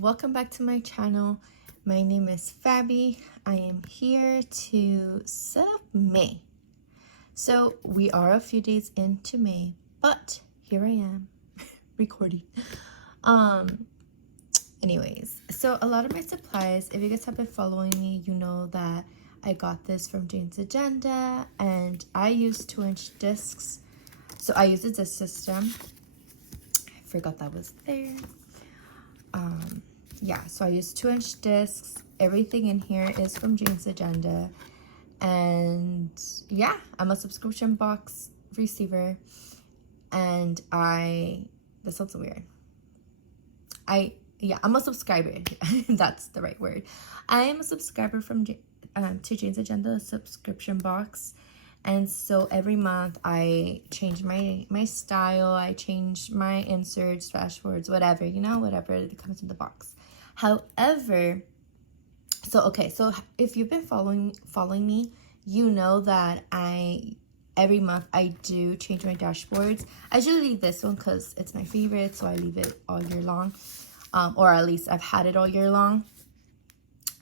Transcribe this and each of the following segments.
welcome back to my channel. My name is Fabi. I am here to set up May. So we are a few days into May, but here I am recording. Anyways, so a lot of my supplies, if you guys have been following me, you know that I got this from Jane's Agenda, and I use 2-inch discs. So I use a disc system. I forgot that was there. Yeah, so I use 2-inch discs. Everything in here is from Jane's Agenda. And yeah, I'm a subscription box receiver. And that sounds weird. I'm a subscriber. That's the right word. I am a subscriber from to Jane's Agenda subscription box. And so every month I change my style, I change my inserts, dashboards, whatever, whatever that comes in the box. However, so if you've been following me, you know that every month I do change my dashboards. I usually leave this one because it's my favorite, so I leave it all year long. Or at least I've had it all year long.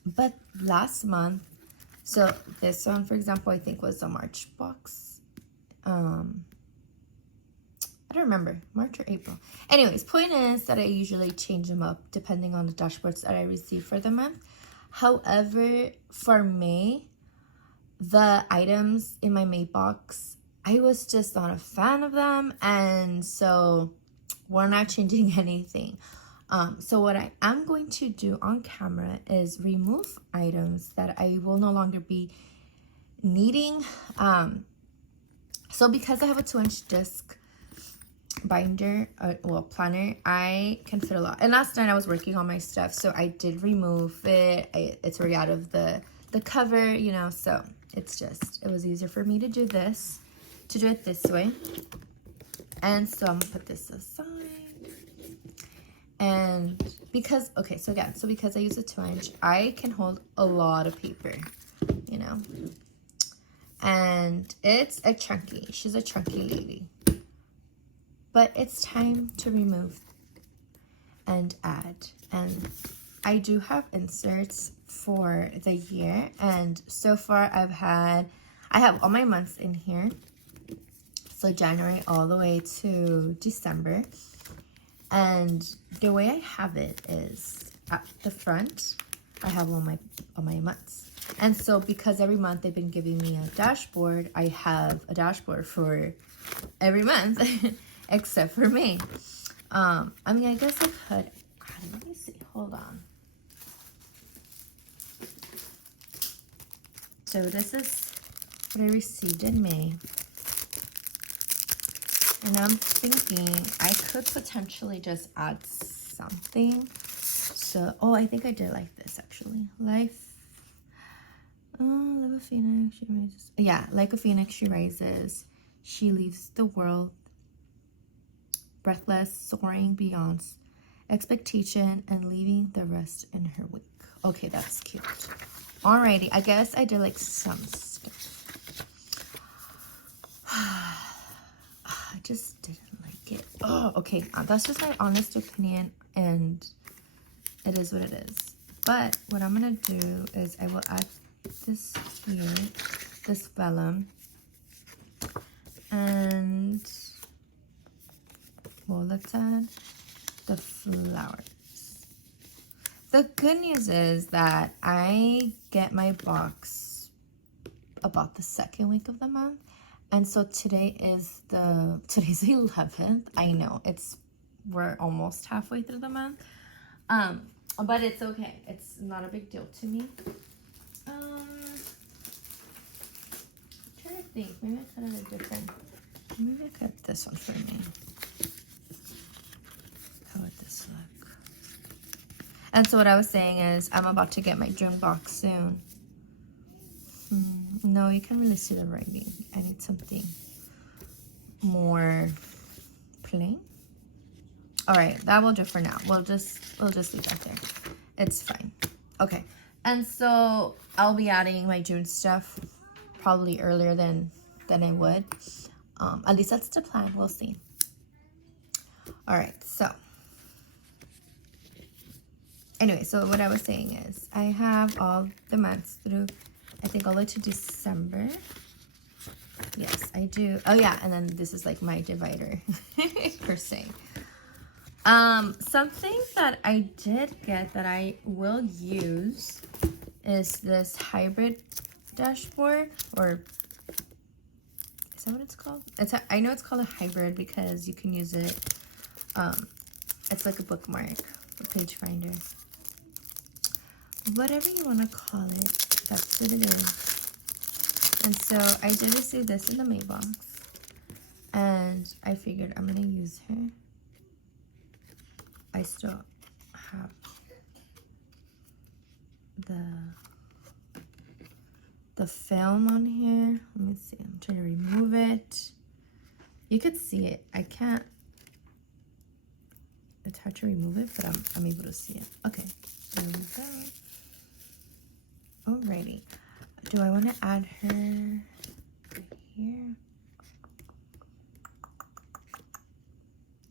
But last month, so this one, for example, I think was a March box. I don't remember, March or April. Anyways, point is that I usually change them up depending on the dashboards that I receive for the month. However, for May, the items in my May box, I was just not a fan of them. And so we're not changing anything. So what I am going to do on camera is remove items that I will no longer be needing. So because I have a 2-inch disc binder, planner, I can fit a lot. And last night I was working on my stuff, so I did remove it. It's already out of the cover, so it was easier for me to do it this way. And so I'm gonna put this aside. And because I use a 2-inch, I can hold a lot of paper, and she's a chunky lady. But it's time to remove and add. And I do have inserts for the year, and so far I have all my months in here. So January all the way to December. And the way I have it is at the front, I have all my months. And so because every month they've been giving me a dashboard, I have a dashboard for every month except for May. I guess I could, let me see, hold on. So this is what I received in May. And I'm thinking I could potentially just add something. So, I think I did like this actually. Like a phoenix, she rises. Yeah, like a phoenix, she rises. She leaves the world breathless, soaring beyond expectation and leaving the rest in her wake. Okay, that's cute. Alrighty, I guess I did like some stuff. I just didn't like it. Oh, okay. That's just my honest opinion, and it is what it is. But what I'm going to do is I will add this here, this vellum, and, let's add the flowers. The good news is that I get my box about the second week of the month. And so today's the 11th. I know we're almost halfway through the month. But it's okay. It's not a big deal to me. I'm trying to think. Maybe I could have maybe I could this one for me. How would this look? And so what I was saying is I'm about to get my June box soon. No, you can't really see the writing. I need something more plain. All right, that will do for now. We'll just leave that there. It's fine. Okay, and so I'll be adding my June stuff probably earlier than I would. At least that's the plan. We'll see. All right, so Anyway, so what I was saying is I have all the months through, I think, all the way to December. Yes, I do. Oh yeah, and then this is like my divider per se. Something that I did get that I will use is this hybrid dashboard, or is that what it's called? I know it's called a hybrid because you can use it. It's like a bookmark, a page finder, whatever you want to call it. That's what it is. And so I did receive this in the mailbox, and I figured I'm gonna use her. I still have the film on here. Let me see. I'm trying to remove it. You could see it. I can't. It's hard to remove it, but I'm able to see it. Okay, there we go. Alrighty. Do I want to add her right here?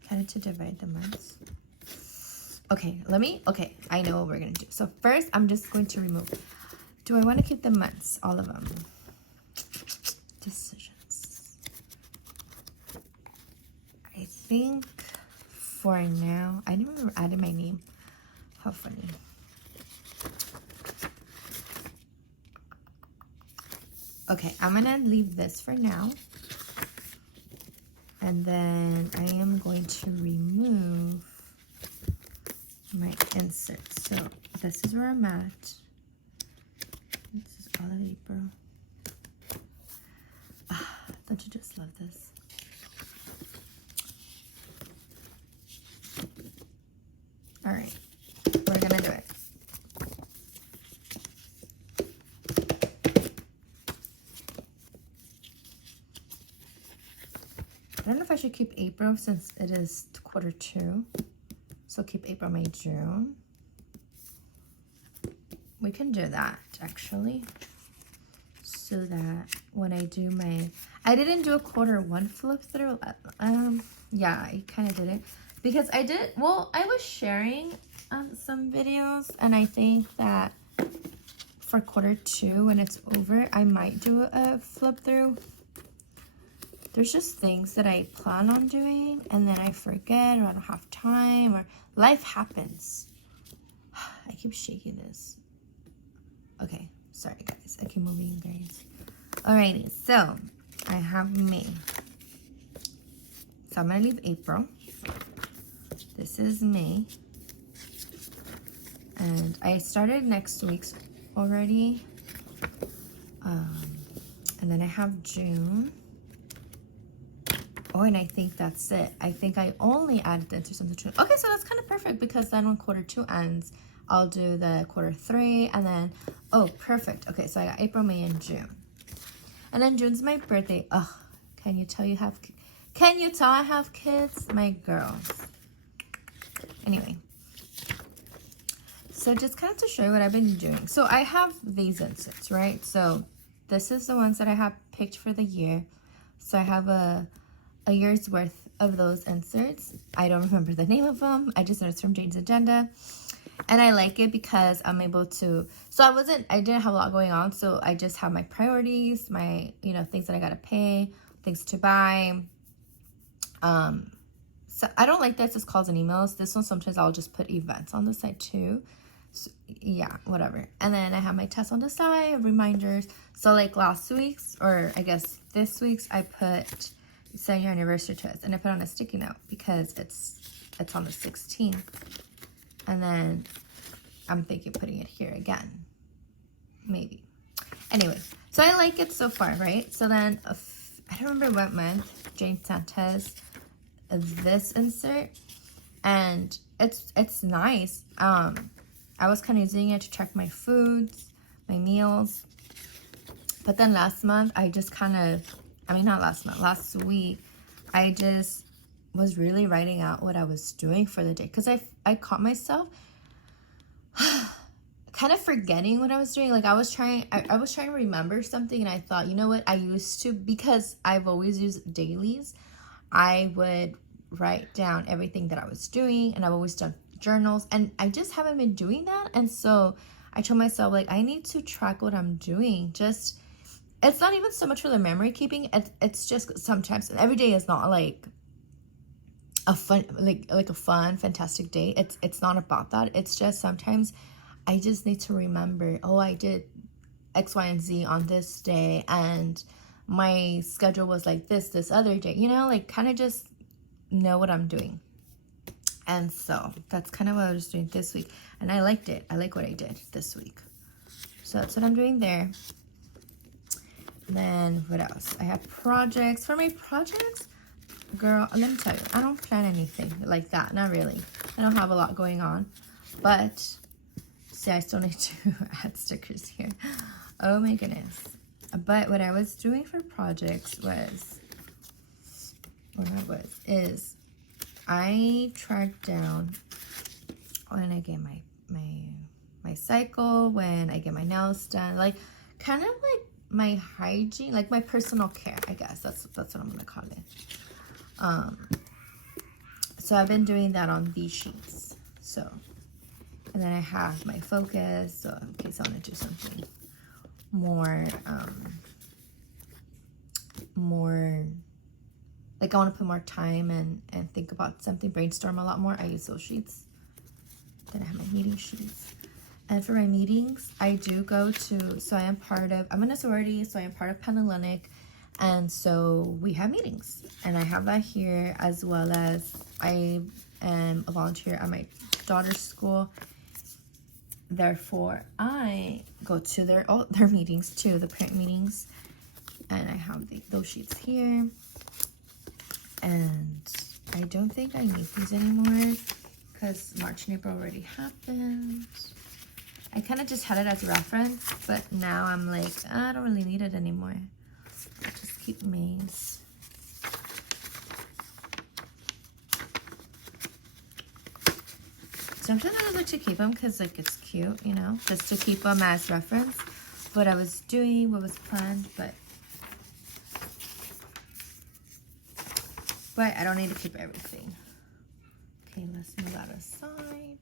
Kind of to divide the months. Okay, okay, I know what we're going to do. So first, I'm just going to remove. Do I want to keep the months? All of them. Decisions. I think for now, I didn't remember adding my name. How funny. Okay, I'm gonna leave this for now. And then I am going to remove my inserts. So this is where I'm at. This is all of April. Don't you just love this? All right, we're gonna do it. I don't know if I should keep April since it is Q2. So keep April, May, June. We can do that actually. So that when I do I didn't do a Q1 flip through. Yeah, I kind of did it because I was sharing some videos, and I think that for Q2 when it's over, I might do a flip through. There's just things that I plan on doing and then I forget, or I don't have time, or life happens. I keep shaking this. Okay, sorry guys. I keep moving you guys. Alrighty, so I have May. So I'm gonna leave April. This is May. And I started next week's already. And then I have June. Oh, and I think that's it. I think I only added the interest into June. Okay, so that's kind of perfect because then when Q2 ends, I'll do the Q3 and then, oh, perfect. Okay, so I got April, May, and June. And then June's my birthday. Ugh, can you tell I have kids? My girls. Anyway. So just kind of to show you what I've been doing. So I have these inserts, right? So this is the ones that I have picked for the year. So I have a year's worth of those inserts. I don't remember the name of them. I just know it's from Jane's Agenda. And I like it because I'm able to, so I didn't have a lot going on. So I just have my priorities, my, things that I got to pay, things to buy. So I don't like this. It's calls and emails. This one, sometimes I'll just put events on the side too. So, yeah, whatever. And then I have my tests on the side, reminders. So like last week's, or I guess this week's, I put send your anniversary test, and I put on a sticky note because it's on the 16th. And then I'm thinking putting it here again, maybe. Anyway, so I like it so far, right? So then I don't remember what month Jane sent us this insert, and it's nice. I was kind of using it to track my foods, my meals. But then last month, I just kind of, not last month, last week, I just was really writing out what I was doing for the day. Because I caught myself kind of forgetting what I was doing. Like I was trying to remember something, and I thought, you know what, I used to, because I've always used dailies, I would write down everything that I was doing, and I've always done journals, and I just haven't been doing that. And so I told myself, like, I need to track what I'm doing. Just, it's not even so much for the memory keeping. It's just sometimes, every day is not like a fun, like a fun, fantastic day. It's not about that. It's just sometimes I just need to remember, oh, I did X, Y, and Z on this day, and my schedule was like this other day, you know, like kind of just know what I'm doing. And so that's kind of what I was doing this week, and I liked it. I like what I did this week. So that's what I'm doing there. And then what else? I have projects. For my projects, girl, let me tell you, I don't plan anything like that. Not really. I don't have a lot going on, but see, I still need to add stickers here. Oh my goodness. But what I was doing for projects is I tracked down when I get my cycle, when I get my nails done, like kind of like my hygiene, like my personal care, I guess. That's what I'm gonna call it. So I've been doing that on these sheets. So, and then I have my focus, so in case I want to do something more like I want to put more time and think about something, brainstorm a lot more, I use those sheets. Then I have my meeting sheets. And for my meetings, I do go to, so I'm in a sorority, so I am part of Panhellenic, and so we have meetings. And I have that here, as well as I am a volunteer at my daughter's school. Therefore, I go to their meetings too, the parent meetings. And I have those sheets here. And I don't think I need these anymore because March and April already happened. I kind of just had it as a reference, but now I'm like, I don't really need it anymore. I'll just keep May's. Sometimes I like to keep them because like it's cute, you know, just to keep them as reference. What I was doing, what was planned, but I don't need to keep everything. Okay, let's move that aside.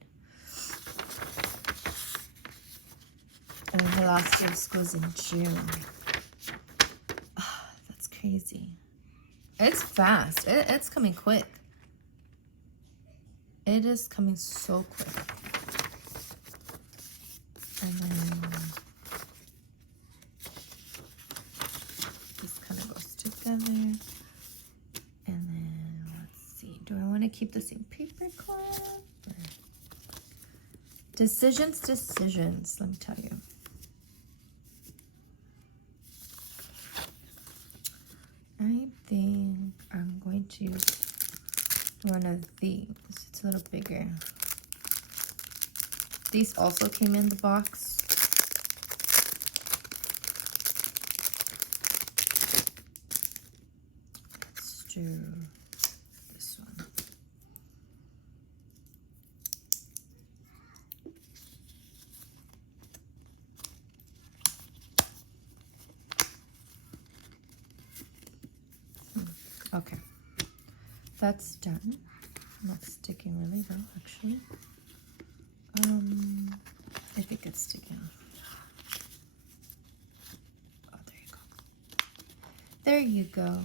And the last day of school is in June. Oh, that's crazy. It's fast. It's coming quick. It is coming so quick. And then this kind of goes together. And then let's see. Do I want to keep the same paper clip? Or... Decisions. Let me tell you. I think I'm going to use one of these. It's a little bigger. These also came in the box. Let's do this one. Okay, that's done. Not sticking really well, actually. I think it's sticking. Oh, there you go.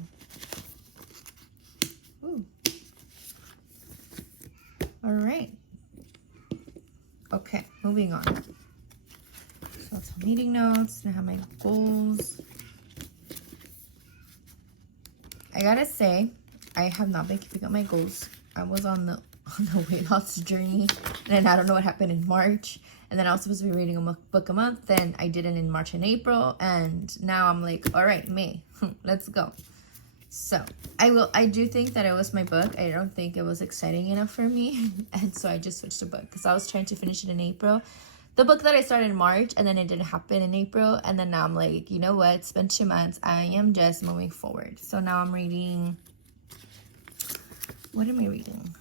Ooh. All right. Okay, moving on. So that's meeting notes. And I have my goals. I gotta say, I have not been keeping up my goals. I was on the weight loss journey, and I don't know what happened in March. And then I was supposed to be reading a book a month. Then I didn't in March and April, and now I'm like, all right, May, let's go. So I do think that it was my book. I don't think it was exciting enough for me, and so I just switched the book because I was trying to finish it in April. The book that I started in March, and then it didn't happen in April, and then now I'm like, you know what? It's been 2 months. I am just moving forward. So now I'm reading. What am I reading?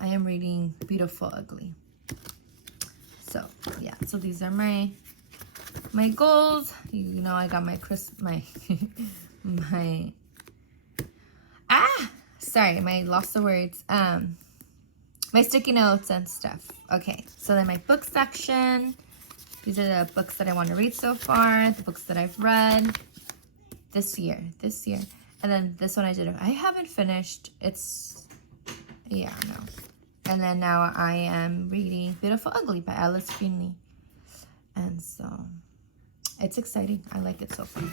I am reading Beautiful Ugly. So yeah, so these are my goals. You know, I got my my lost the words. my sticky notes and stuff. Okay, so then my book section. These are the books that I want to read so far, the books that I've read this year. And then this one I haven't finished. It's, yeah, no. And then now I am reading Beautiful Ugly by Alice Greenlee. And so it's exciting. I like it so far.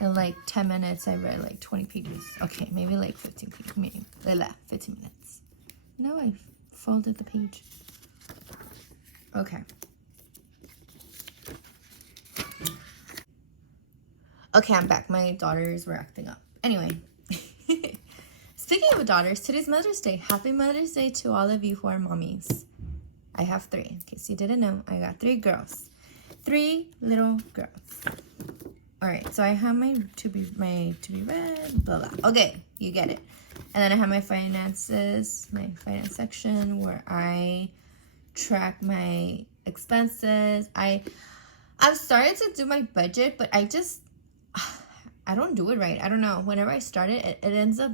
In like 10 minutes, I read like 20 pages. Okay, maybe like 15 pages. Maybe 15 minutes. No, I folded the page. Okay. Okay, I'm back. My daughters were acting up. Anyway. Speaking of daughters, today's Mother's Day. Happy Mother's Day to all of you who are mommies. I have 3. In case you didn't know, I got 3 girls. 3 little girls. Alright, so I have my to be read, blah blah. Okay, you get it. And then I have my finances, my finance section where I track my expenses. I've started to do my budget, but I don't do it right. I don't know. Whenever I start it, it ends up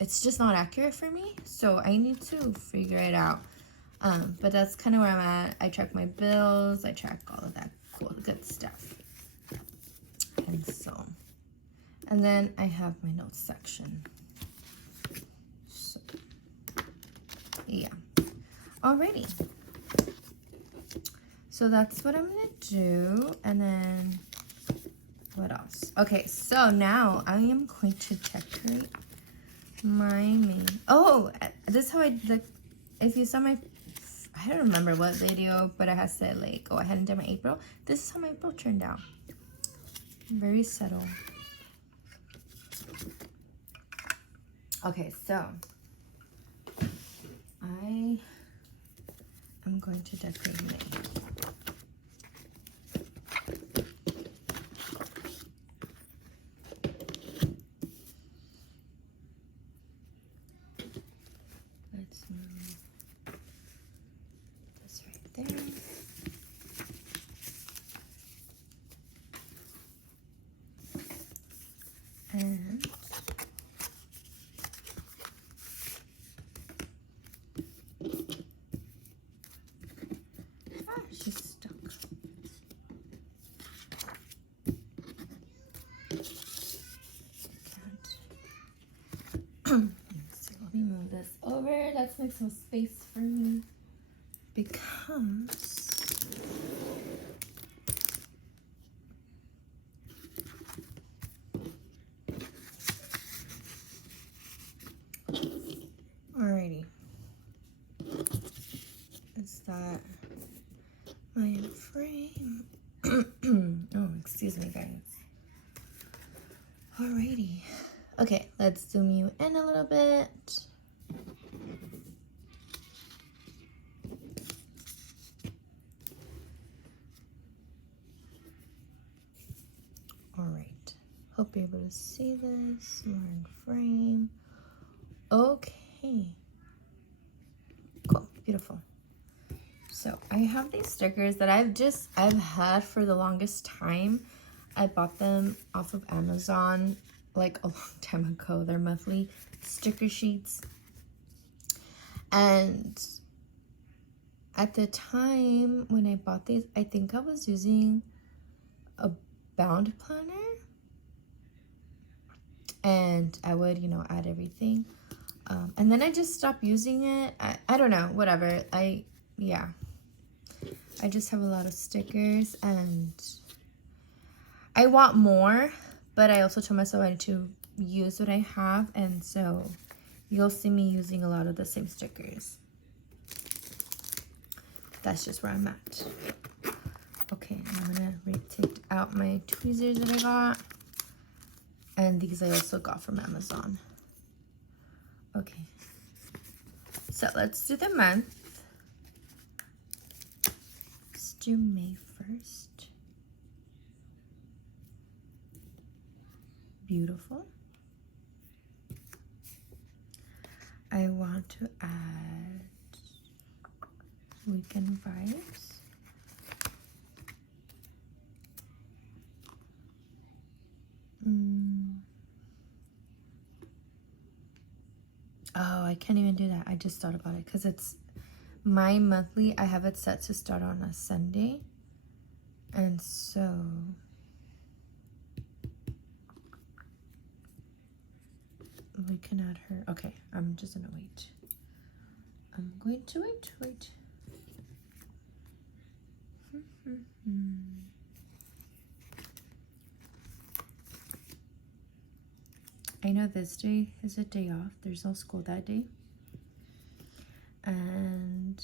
it's just not accurate for me. So I need to figure it out. But that's kind of where I'm at. I track my bills. I track all of that cool, good stuff. And so, and then I have my notes section. So, yeah. Alrighty. So that's what I'm going to do. And then, what else? Okay, so now I am going to decorate my main. Oh, this is how if you saw my, I don't remember what video, but I had said like, oh, I hadn't done my April. This is how my April turned out. Very subtle. Okay, so I am going to decorate May. Let's move this right there. And she's stuck. So let me move this over. Let's make some space for me because alrighty. Is that my frame? Oh, excuse me, guys. Alrighty. Okay, let's zoom you in a little bit. Alright. Hope you're able to see this. More in frame. Okay. Cool. Beautiful. So I have these stickers that I've had for the longest time. I bought them off of Amazon like a long time ago. They're monthly sticker sheets. And at the time when I bought these, I think I was using a bound planner. And I would, add everything. And then I just stopped using it. I don't know, whatever. Yeah. I just have a lot of stickers and I want more, but I also told myself I need to use what I have, and so you'll see me using a lot of the same stickers. That's just where I'm at. Okay, I'm gonna take out my tweezers that I got, and these I also got from Amazon. Okay, so let's do the month. Let's do May 1st. Beautiful. I want to add weekend vibes. Oh, I can't even do that. I just thought about it because it's my monthly. I have it set to start on a Sunday. And so we can add her. Okay, I'm just gonna wait. I'm going to wait. I know this day is a day off. There's no school that day. And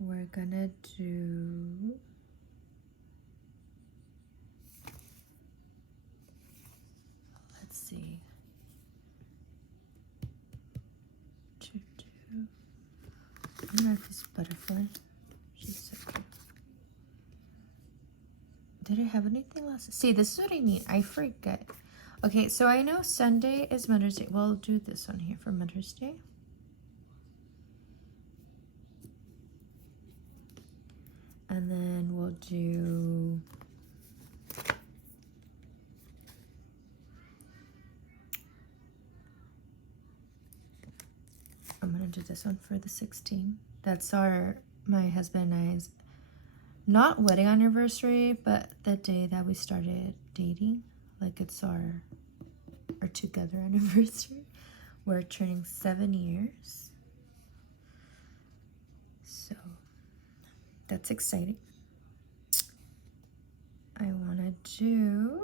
we're gonna do let's see. I don't know if it's butterfly. She's so cute. Did I have anything last? See, this is what I need. I forget. Okay, so I know Sunday is Mother's Day. We'll do this one here for Mother's Day. And then we'll do I'm gonna do this one for the 16th. That's my husband and I's not wedding anniversary, but the day that we started dating. Like it's our together anniversary. We're turning 7 years. So that's exciting. I wanna do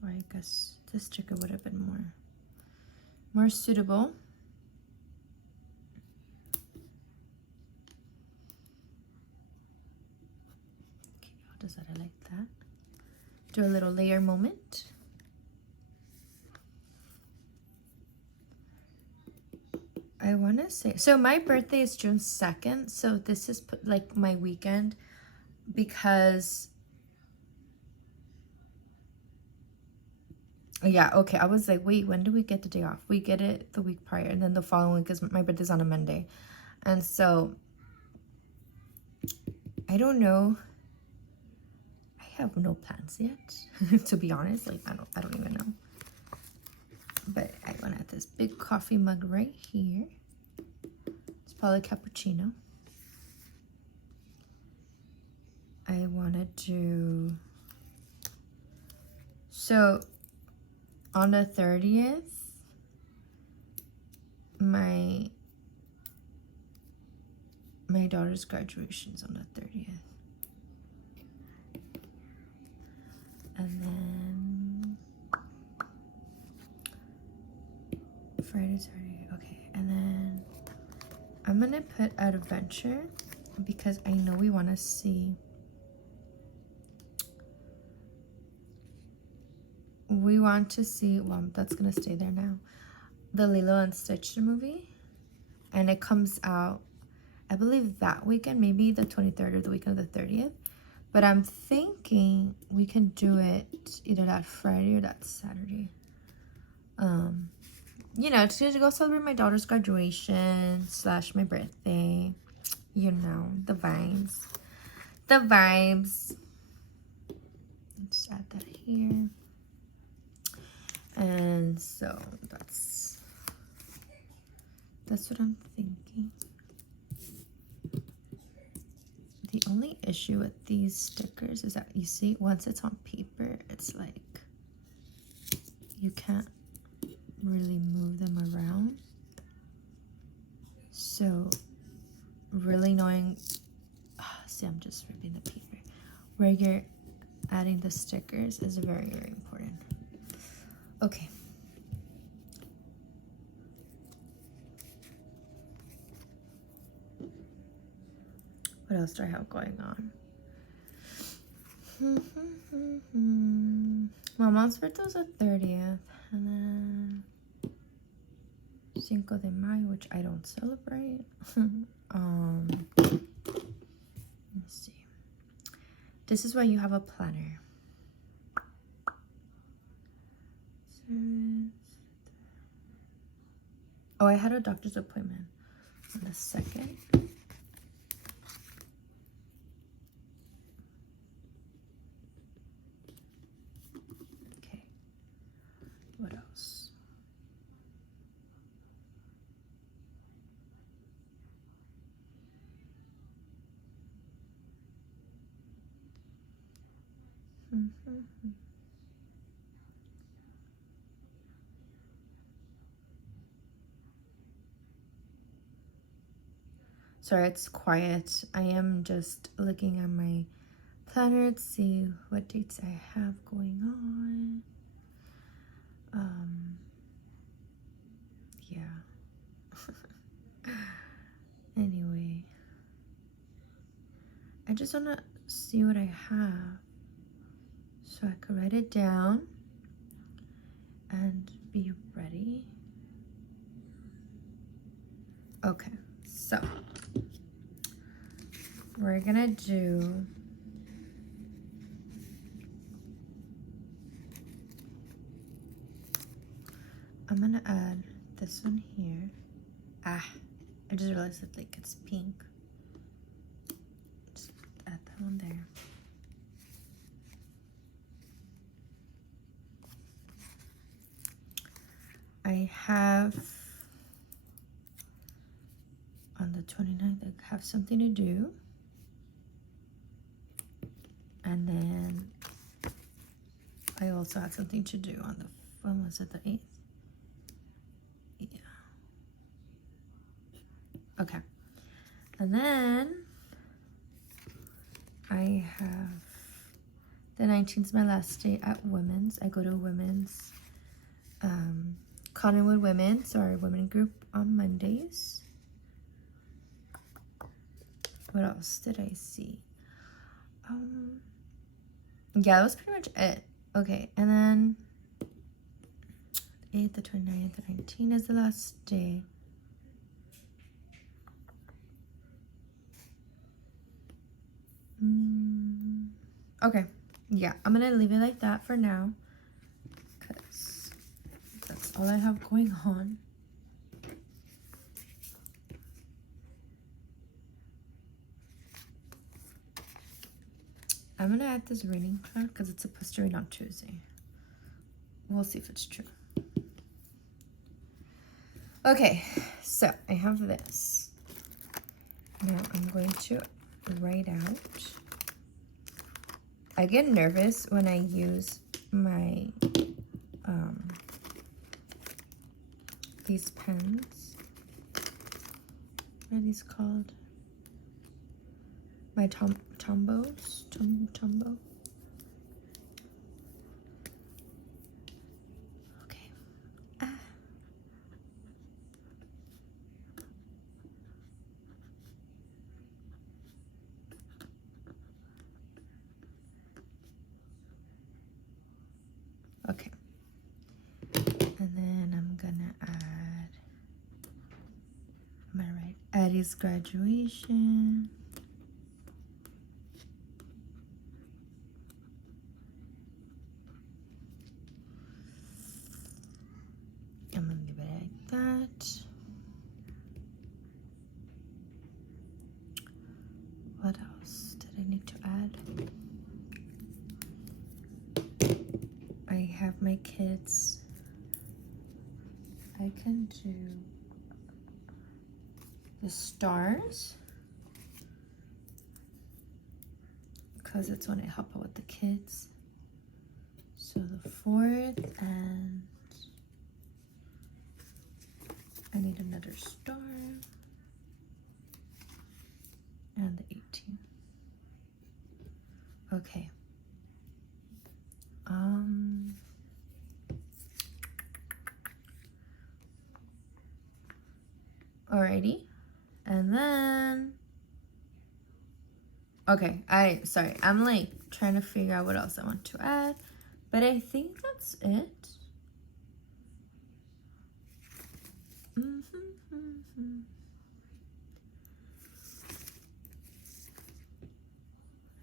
well, I guess this sticker would have been more suitable. Okay, how does that? I like that. Do a little layer moment. I want to say, so my birthday is June 2nd, so this is like my weekend because yeah, okay, I was like, wait, when do we get the day off? We get it the week prior, and then the following week is my birthday's on a Monday. And so I don't know. I have no plans yet, to be honest. Like I don't even know. But I want to have this big coffee mug right here. It's probably cappuccino. I want to do so on the 30th, my daughter's graduation's on the 30th. And then Friday, Saturday, okay. And then I'm gonna put adventure because I know we want to see. We want to see, well, that's gonna stay there now, the Lilo and Stitch movie, and it comes out, I believe that weekend, maybe the 23rd or the weekend of the 30th. But I'm thinking we can do it either that Friday or that Saturday. You know, to go celebrate my daughter's graduation / my birthday. You know, the vibes. The vibes. Let's add that here. And so that's what I'm thinking. The only issue with these stickers is that you see once it's on paper, it's like you can't really move them around. So really knowing, see, I'm just ripping the paper, where you're adding the stickers is very, very important. Okay. What else do I have going on? My mom's birthday was the 30th. And then Cinco de Mayo, which I don't celebrate. Let's see. This is why you have a planner. Oh, I had a doctor's appointment on the 2nd. Sorry, it's quiet. I am just looking at my planner to see what dates I have going on. Yeah. Anyway, I just want to see what I have so I could write it down and be ready. Okay, so we're gonna do I'm gonna add this one here. I just realized that like it's pink. Just add that one there. I have on the 29th, I have something to do. And then I also had something to do on the, when was it, the 8th? Yeah. Okay. And then I have the 19th is my last day at Women's. I go to Women's, Cottonwood Women's, our women group on Mondays. What else did I see? Yeah, that was pretty much it. Okay, and then 8th, the 29th, the 19th is the last day. Okay, yeah, I'm gonna leave it like that for now because that's all I have going on. I'm gonna add this raining cloud because it's supposed to rain on Tuesday. We'll see if it's true. Okay, so I have this. Now I'm going to write out. I get nervous when I use my these pens. What are these called? My Tombos. Tombow. Okay. Okay. And then I'm gonna add, am I right? Addie's graduation. I'm gonna leave it like that. What else did I need to add? I have my kids. I can do the stars because it's when I help out with the kids. So the 4th, and I need another star, and the 18th. Okay. Alrighty. And then okay, sorry, I'm like trying to figure out what else I want to add, but I think that's it.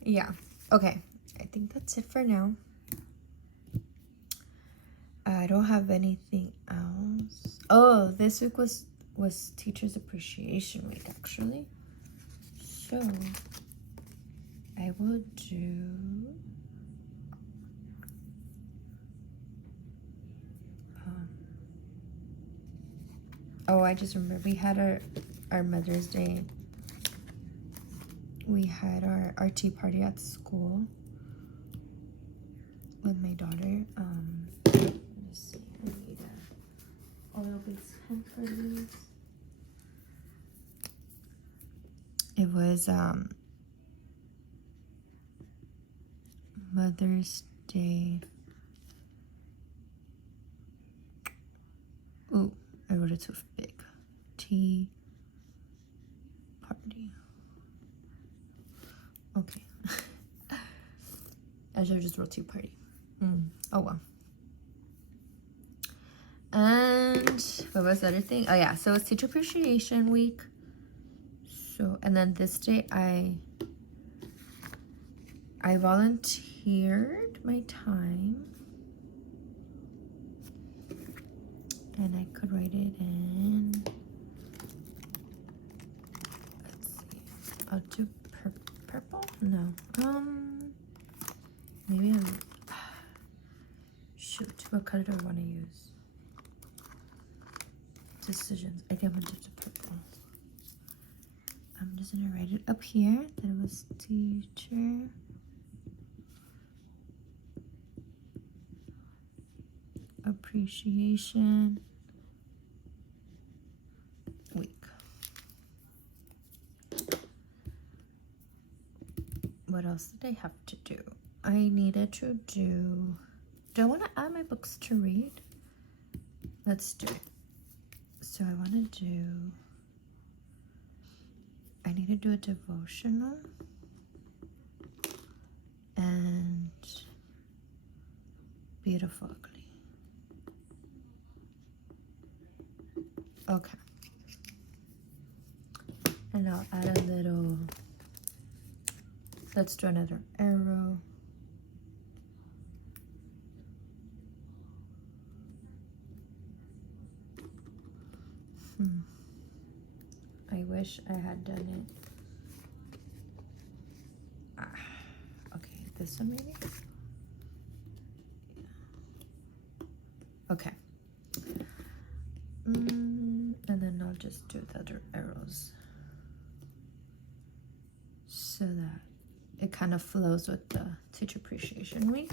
Yeah, okay, I think that's it for now. I don't have anything else. Oh, this week was Teachers Appreciation Week, actually. So I will do oh, I just remember we had our Mother's Day. We had our tea party at school. with my daughter. Let me see. I need a oil-based pen for these. It was Mother's Day. Ooh, I wrote it too big. Tea party. Okay. I should have just wrote tea party. Oh well. And what was the other thing? Oh yeah, so it's Teacher Appreciation Week. So, and then this day I volunteered my time, and I could write it in. Let's see. I'll do purple. No. Maybe shoot. What color do I want to use? Decisions. I think I'm gonna do purple. I'm just gonna write it up here that it was Teacher Appreciation Week. What else did I have to do? I needed to do I want to add my books to read? Let's do it. So I want to do, I need to do a devotional and Beautiful Ugly. Okay. And I'll add a little, let's do another arrow. I wish I had done it. Okay, this one maybe? Yeah. Okay. And then I'll just do the other arrows so that it kind of flows with the Teacher Appreciation Week.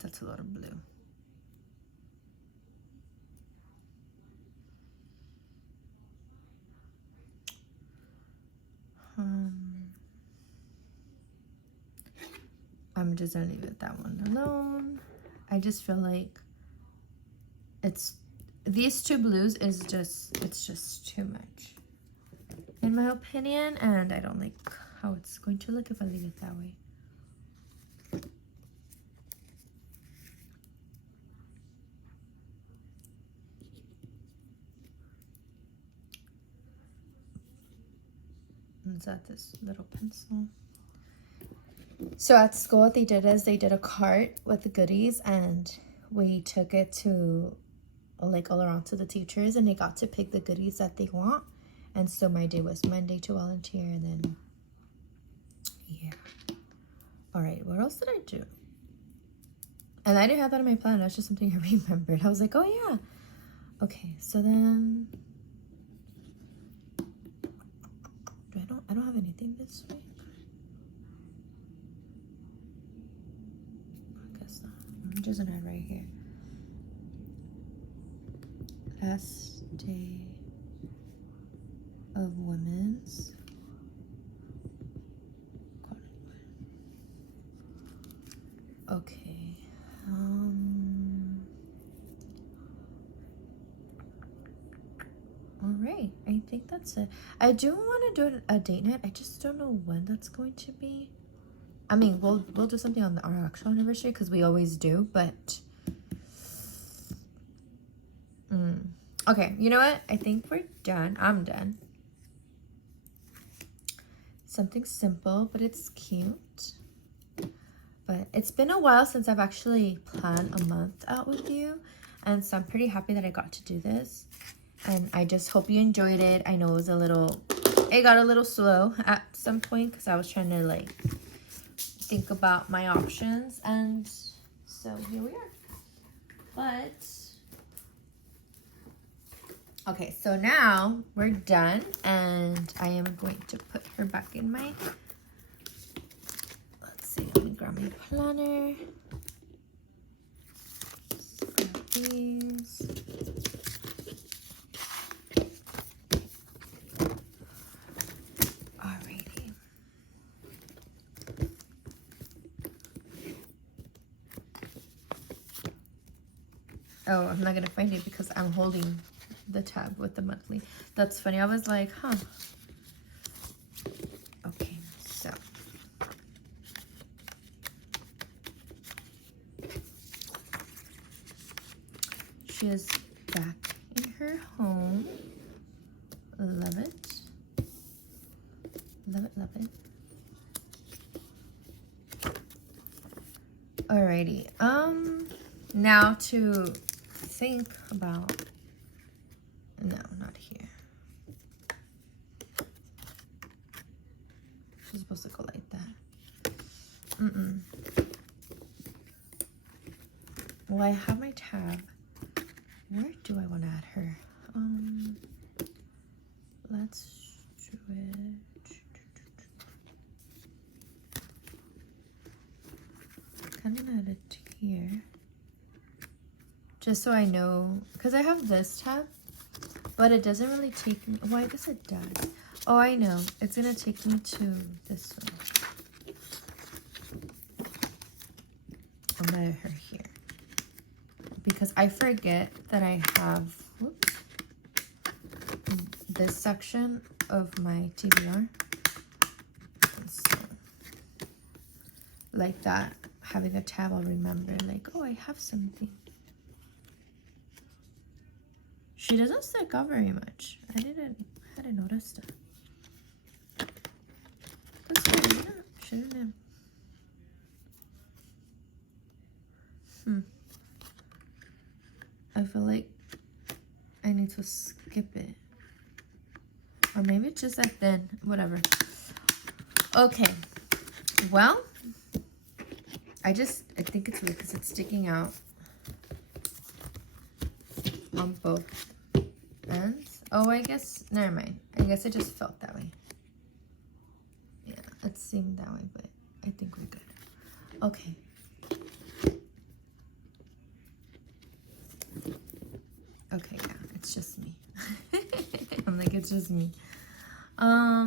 That's a lot of blue. I'm just gonna leave it that one alone. I just feel like it's these two blues is just, it's just too much in my opinion, and I don't like how it's going to look if I leave it that way. Is that this little pencil? So at school, what they did is they did a cart with the goodies, and we took it to like all around to the teachers, and they got to pick the goodies that they want. And so my day was Monday to volunteer, and then yeah. All right, what else did I do? And I didn't have that in my plan. That's just something I remembered. I was like, oh yeah. Okay, so then I don't have anything this week. I guess not. I'm just gonna add right here. Last day of women's. Okay. All right, I think that's it. I do want to do a date night. I just don't know when that's going to be. I mean, we'll do something on our actual anniversary because we always do, but okay, you know what? I think we're done. I'm done. Something simple, but it's cute. But it's been a while since I've actually planned a month out with you, and so I'm pretty happy that I got to do this. And I just hope you enjoyed it. I know it got a little slow at some point because I was trying to like think about my options, and so here we are. But Okay, so now we're done, and I am going to put her back in my, let's see, let me grab my planner. Grab these. Alrighty. Oh, I'm not gonna find it because I'm holding the tab with the monthly. That's funny. I was like, huh. Okay, so she is back in her home. Love it. Love it, love it. Alrighty. Now to think about, no, not here. She's supposed to go like that. Well, I have my tab. Where do I want to add her? Let's do it. Kind of add it here. Just so I know, because I have this tab, but it doesn't really take me, well, I guess it does. Oh, I know, it's gonna take me to this one. I'm gonna add her here. Because I forget that I have, whoops, this section of my TBR. And so, like that, having a tab, I'll remember, like, oh, I have something. She doesn't stick out very much. I hadn't noticed that. That's good, isn't it? Shouldn't have. I feel like I need to skip it. Or maybe it's just like then. Whatever. Okay. Well, I think it's weird because it's sticking out on both ends. Oh, I guess, never mind. I guess it just felt that way. Yeah, it seemed that way, but I think we're good. Okay. Okay, yeah, it's just me. I'm like, it's just me. All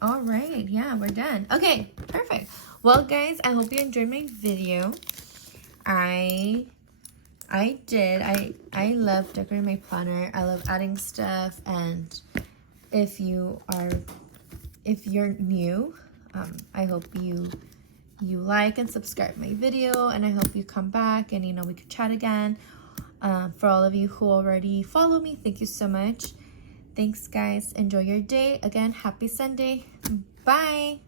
right, yeah, we're done. Okay, perfect. Well, guys, I hope you enjoyed my video. I love decorating my planner. I love adding stuff, and if you're new, I hope you like and subscribe my video, and I hope you come back and we could chat again. For all of you who already follow me, thank you so much. Thanks, guys. Enjoy your day. Again, happy Sunday. Bye.